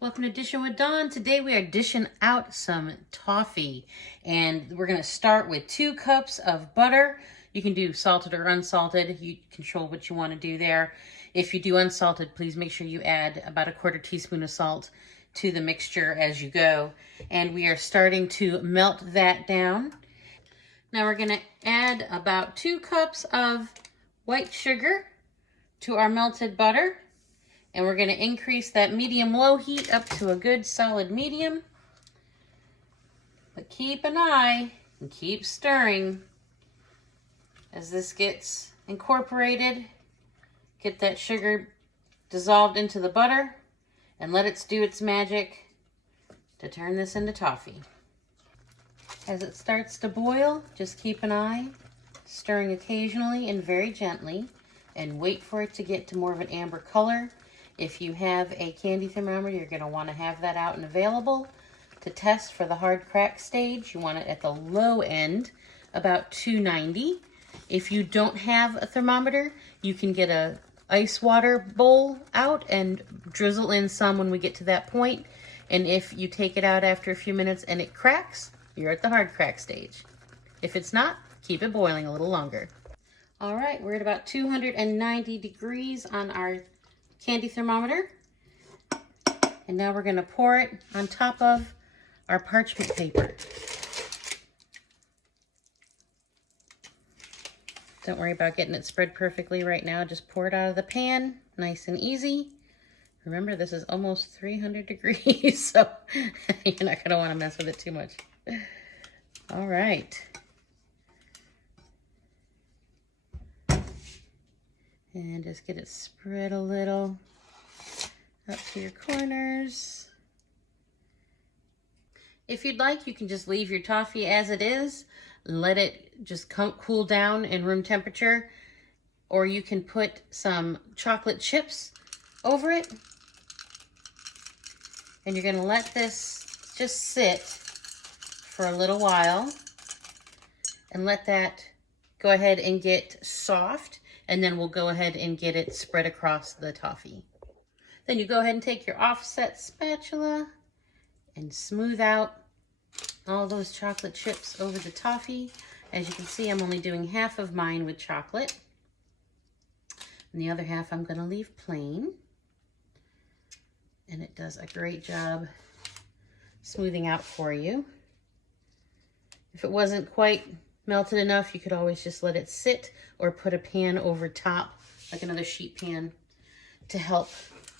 Welcome to Dishin with Dawn. Today we are dishing out some toffee, and we're going to start with 2 cups of butter. You can do salted or unsalted. You control what you want to do there. If you do unsalted, please make sure you add about a 1/4 teaspoon of salt to the mixture as you go. And we are starting to melt that down. Now we're going to add about 2 cups of white sugar to our melted butter. And we're going to increase that medium-low heat up to a good solid medium. But keep an eye and keep stirring as this gets incorporated. Get that sugar dissolved into the butter and let it do its magic to turn this into toffee. As it starts to boil, just keep an eye, stirring occasionally and very gently, and wait for it to get to more of an amber color. If you have a candy thermometer, you're going to want to have that out and available to test for the hard crack stage. You want it at the low end, about 290. If you don't have a thermometer, you can get a ice water bowl out and drizzle in some when we get to that point. And if you take it out after a few minutes and it cracks, you're at the hard crack stage. If it's not, keep it boiling a little longer. All right, we're at about 290 degrees on our candy thermometer. And now we're going to pour it on top of our parchment paper. Don't worry about getting it spread perfectly right now. Just pour it out of the pan, nice and easy. Remember, this is almost 300 degrees, so you're not going to want to mess with it too much. All right. And just get it spread a little up to your corners. If you'd like, you can just leave your toffee as it is. Let it just cool down in room temperature. Or you can put some chocolate chips over it. And you're going to let this just sit for a little while. And let that go ahead and get soft. And then we'll go ahead and get it spread across the toffee. Then you go ahead and take your offset spatula and smooth out all those chocolate chips over the toffee. As you can see, I'm only doing half of mine with chocolate. And the other half I'm going to leave plain. And it does a great job smoothing out for you. If it wasn't quite melted enough, you could always just let it sit or put a pan over top, like another sheet pan, to help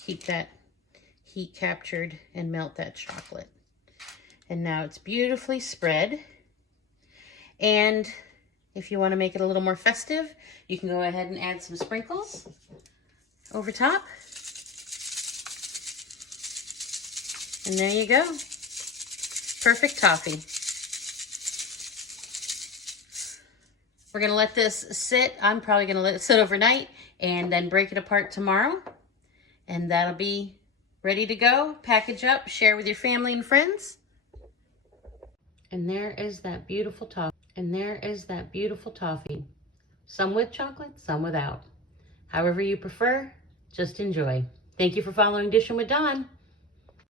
keep that heat captured and melt that chocolate. And now it's beautifully spread. And if you want to make it a little more festive, you can go ahead and add some sprinkles over top. And there you go. Perfect toffee. We're going to let this sit. I'm probably going to let it sit overnight and then break it apart tomorrow. And that'll be ready to go. Package up, share with your family and friends. And there is that beautiful toffee. And there is that beautiful toffee. Some with chocolate, some without. However you prefer, just enjoy. Thank you for following Dishin with Dawn.